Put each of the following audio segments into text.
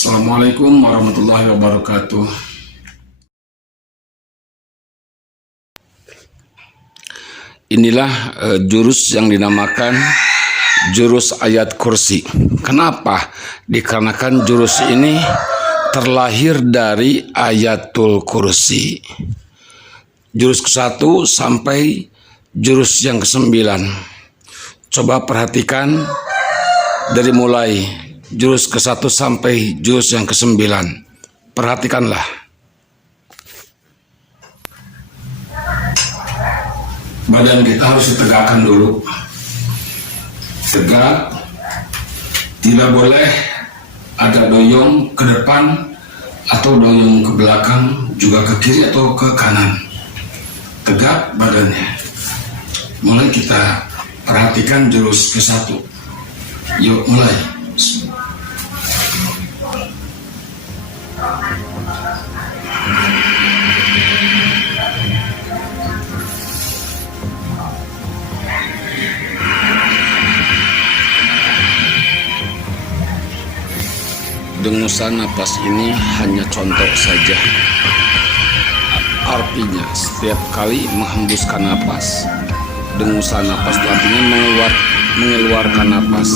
Assalamualaikum warahmatullahi wabarakatuh. Inilah jurus yang dinamakan jurus ayat kursi. Kenapa? Dikarenakan jurus ini terlahir dari ayatul kursi. Jurus ke-1 sampai jurus yang ke-9. Coba perhatikan dari mulai jurus ke-1 sampai jurus yang ke-9. Perhatikanlah. Badan kita harus ditegakkan dulu. Tegak. Tidak boleh ada doyong ke depan atau doyong ke belakang, juga ke kiri atau ke kanan. Tegak badannya. Mulai kita perhatikan jurus ke-1. Yuk mulai. Dengusan napas ini hanya contoh saja. Artinya setiap kali menghembuskan napas, dengusan napas itu artinya mengeluarkan napas.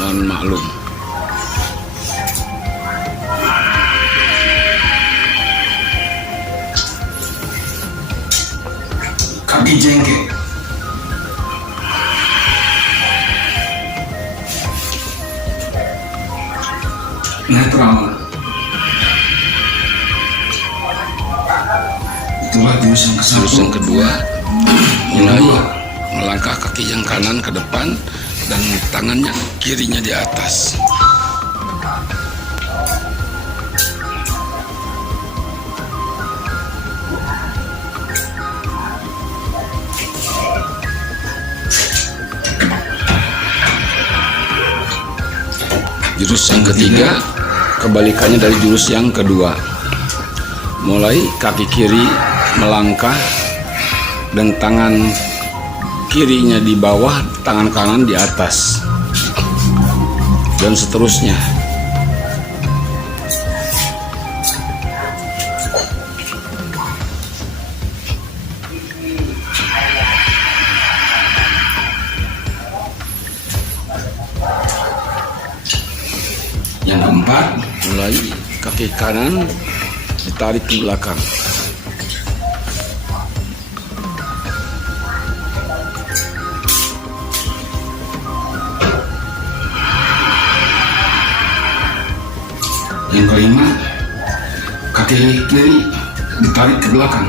Mohon maklum. Kaki jengkek. Netral. Itulah jurus yang kedua. Mulai melangkah kaki yang kanan ke depan dan tangannya kirinya di atas. Jurus yang ketiga kebalikannya dari jurus yang kedua. Mulai kaki kiri melangkah dan tangan kirinya di bawah, tangan kanan di atas, dan seterusnya. Yang keempat, mulai kaki kanan ditarik ke belakang. Yang kelima, kaki kiri ditarik ke belakang.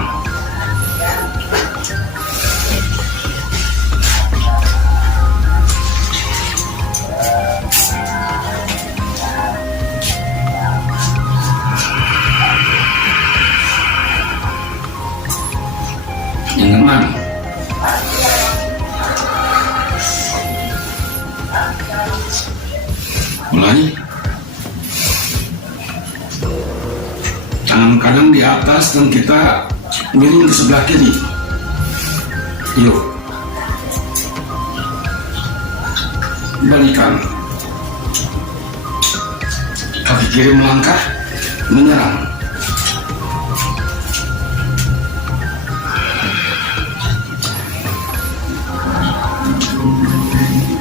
Yang keenam, mulai tangan kanan di atas dan kita miring ke sebelah kiri. Yuk, balikan. Kaki kiri melangkah, menyerang.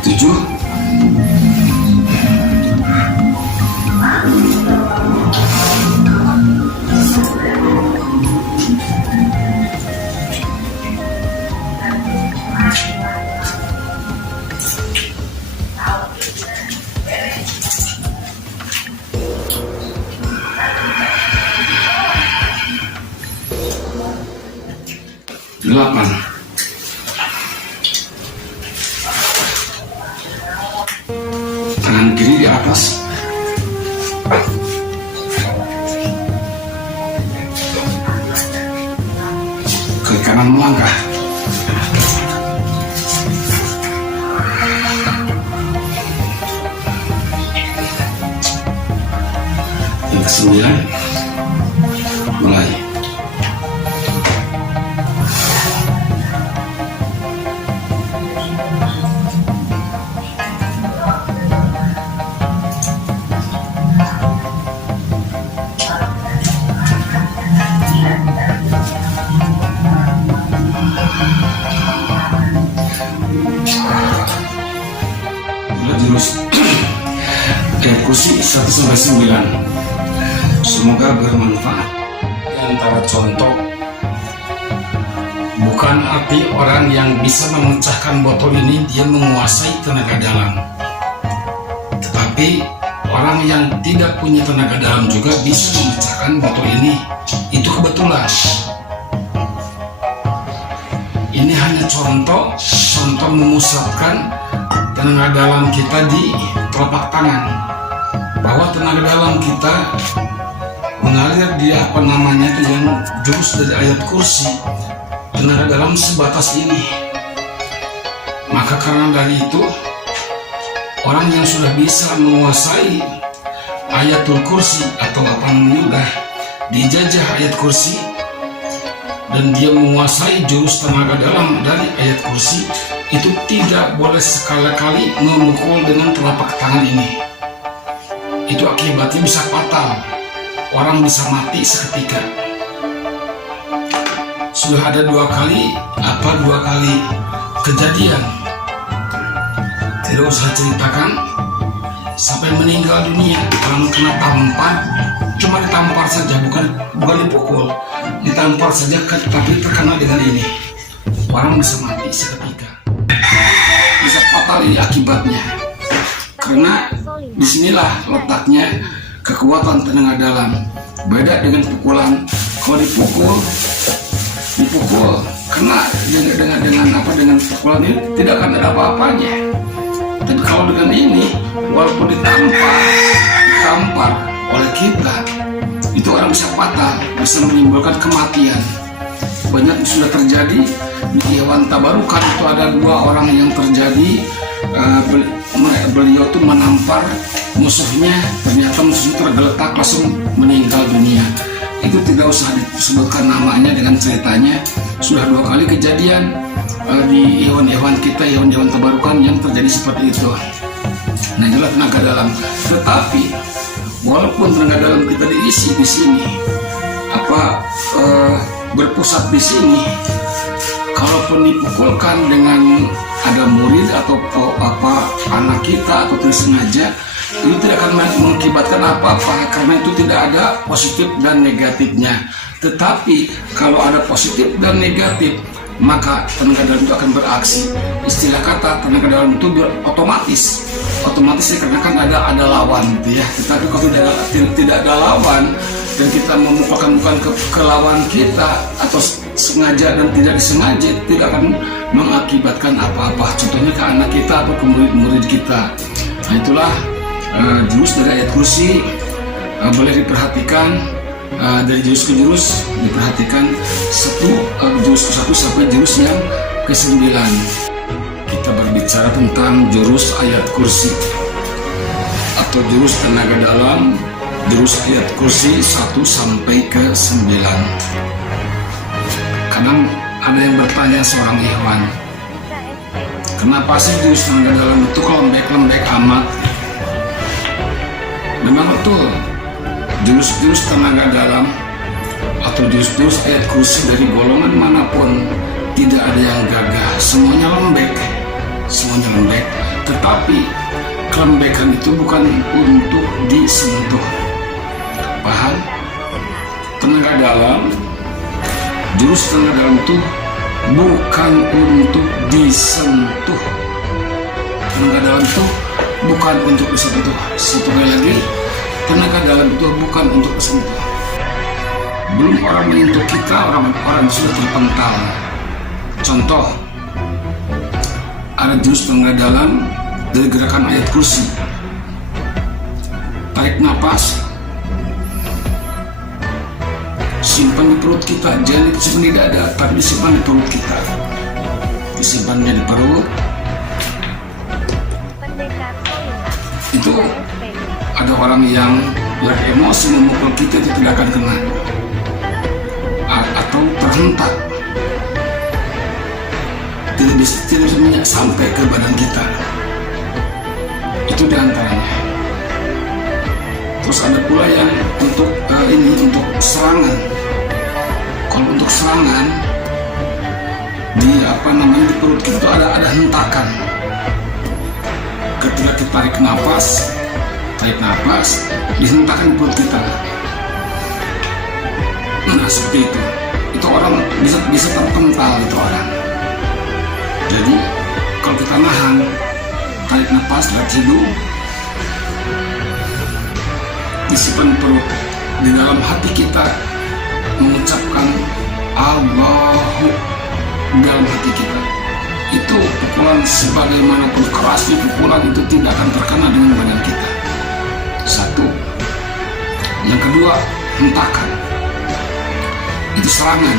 Tujuh, delapan, tangan kiri di atas, kaki kanan melangkah. Yang ke-9, mulai. ayat kursi 1-9. Semoga bermanfaat. Di antara contoh, bukan arti orang yang bisa memecahkan botol ini dia menguasai tenaga dalam, tetapi orang yang tidak punya tenaga dalam juga bisa memecahkan botol ini. Itu kebetulan. Ini hanya contoh memusatkan tenaga dalam kita di telapak tangan, bahwa tenaga dalam kita mengalir di yang jurus dari ayat kursi. Tenaga dalam sebatas ini. Maka karena dari itu, orang yang sudah bisa menguasai ayatul kursi atau apa namanya udah dijajah ayat kursi, dan dia menguasai jurus tenaga dalam dari ayat kursi, itu tidak boleh sekali-kali memukul dengan telapak tangan ini. Itu akibatnya bisa fatal. Orang bisa mati seketika. Sudah ada dua kali kejadian. Tidak usah ceritakan sampai meninggal dunia. Orang kena tampar, cuma ditampar saja, bukan dipukul. Ditampar saja, tapi terkena dengan ini. Orang bisa mati seketika. Bisa fatal ini akibatnya. Karena disinilah letaknya kekuatan tenaga dalam. Beda dengan pukulan. Kalau dipukul kena dengan pukulan ini tidak akan ada apa-apanya. Tapi kalau dengan ini, walaupun ditampar oleh kita, itu orang bisa fatal, bisa menimbulkan kematian. Banyak sudah terjadi di Hewan Tabarukan. Itu ada 2 orang yang terjadi. Beliau tuh menampar musuhnya, ternyata musuhnya tergeletak langsung meninggal dunia. Itu tidak usah disebutkan namanya dengan ceritanya. Sudah 2 kali kejadian di hewan-hewan kita, hewan-hewan tabarukan yang terjadi seperti itu. Nah, itulah tenaga dalam. Tetapi walaupun tenaga dalam kita diisi di sini, berpusat di sini, kalaupun dipukulkan dengan ada murid atau anak kita atau tidak sengaja, itu tidak akan mengakibatkan apa-apa, karena itu tidak ada positif dan negatifnya. Tetapi kalau ada positif dan negatif, maka tenaga dalam itu akan beraksi. Istilah kata tenaga dalam itu otomatis dikarenakan ada lawan, gitu ya. Tetapi kalau tidak ada lawan dan kita memukulkan bukan ke lawan kita, atau sengaja dan tidak disengaja, tidak akan mengakibatkan apa-apa. Contohnya ke anak kita atau ke murid-murid kita. Nah, itulah jurus dari ayat kursi. Boleh diperhatikan dari jurus ke jurus, diperhatikan jurus ke 1 sampai jurus yang ke-9. Kita berbicara tentang jurus ayat kursi atau jurus tenaga dalam, jurus ayat kursi 1 sampai ke-9. Kadang ada yang bertanya seorang ikhwan, kenapa sih jurus tenaga dalam itu lembek-lembek amat? Memang betul, jurus-jurus tenaga dalam atau jurus-jurus ayat kursi dari golongan manapun tidak ada yang gagah, semuanya lembek. Tetapi kelembekan itu bukan untuk disentuh. Paham? Tenaga dalam, jurus tenaga dalam itu bukan untuk disentuh. Tenaga dalam itu bukan untuk disentuh. Satu kali lagi, tenaga dalam itu bukan untuk disentuh. Belum orang menyentuh kita, orang sudah terpental. Contoh, ada jurus tenaga dalam dari gerakan ayat kursi. Tarik nafas, simpan di perut kita, jangan disimpan di dada, tapi disimpan di perut kita. Disimpannya di perut. Itu ada orang yang emosi memukul kita, itu tidak akan kena atau terhentak, tidak bisa sampai ke badan kita. Itu diantaranya. Terus ada pula yang untuk untuk serangan. Kalau untuk serangan di di perut kita ada hentakan. Ketika kita tarik nafas, tarik nafas, dihentakkan perut kita. Nah seperti itu orang bisa terpental itu orang. Jadi kalau kita nahan, tarik nafas lewat hidung, disimpan perut, di dalam hati kita mengucapkan Allahu di dalam hati kita. Itu pukulan sebagaimanapun kerasnya pukulan itu tidak akan terkena dengan badan kita. Satu. Yang kedua, hentakan. Itu serangan.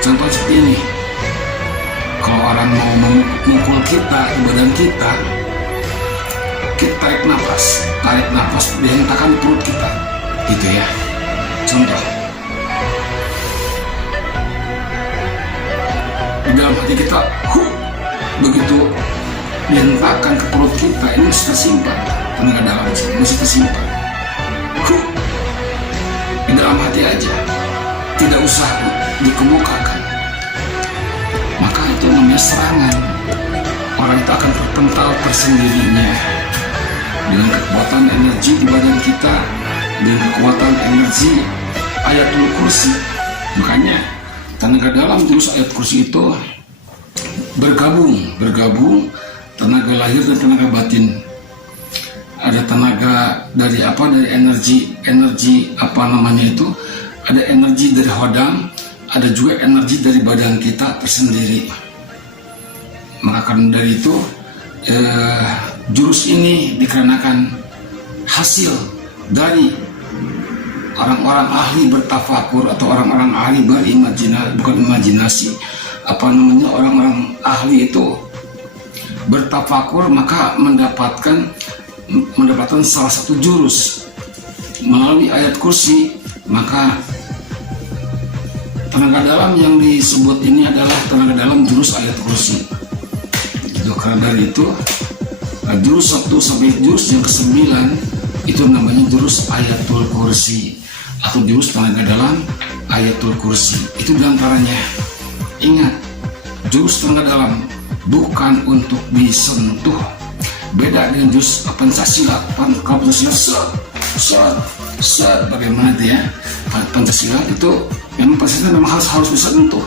Contoh seperti ini. Kalau orang mau memukul kita di badan kita tarik nafas, dihentakkan perut kita, gitu ya. Contoh. Di dalam hati kita, begitu dihentakkan ke perut kita, ini mesti tersimpan, tenaga dalam mesti tersimpan. Di dalam hati aja, tidak usah dikemukakan. Maka itu namanya serangan. Orang itu akan terpental tersendirinya dengan kekuatan energi di badan kita, dengan kekuatan energi Ayatul Kursi. Makanya tenaga dalam jurus Ayat Kursi itu bergabung tenaga lahir dan tenaga batin. Ada tenaga dari energi apa namanya itu, ada energi dari hodam, ada juga energi dari badan kita tersendiri. Maka karena dari itu jurus ini dikarenakan hasil dari orang-orang ahli bertafakur atau orang-orang ahli imajinasi, orang-orang ahli itu bertafakur, maka mendapatkan salah satu jurus melalui Ayat Kursi. Maka tenaga dalam yang disebut ini adalah tenaga dalam jurus Ayat Kursi. Karena dari itu jurus 1 sampai jurus yang ke-9 itu namanya jurus Ayatul Kursi atau jurus tenaga dalam Ayatul Kursi. Itu diantaranya. Ingat, jurus tenaga dalam bukan untuk disentuh. Beda dengan jurus Pancasila. Kalau Pancasila set bagaimana itu ya, Pancasila itu memang Pancasila memang harus disentuh.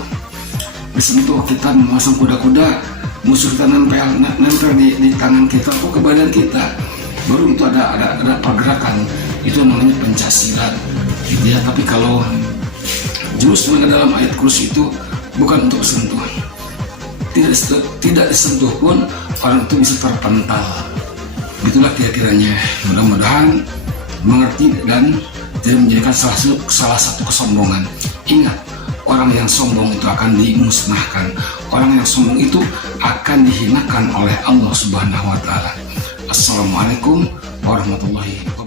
Kita memasang kuda-kuda, musuh kita nempel di tangan kita atau ke badan kita, baru itu ada pergerakan. Itu namanya Pancasila, gitu ya. Tapi kalau jurus tenaga dalam Ayat Kursi itu bukan untuk sentuh, tidak disentuh pun orang itu bisa terpental. Itulah kira-kiranya. Mudah-mudahan mengerti dan tidak menjadikan salah satu kesombongan. Ingat, orang yang sombong itu akan dimusnahkan. Orang yang sombong itu akan dihinakan oleh Allah Subhanahu wa Ta'ala. Assalamualaikum warahmatullahi wabarakatuh.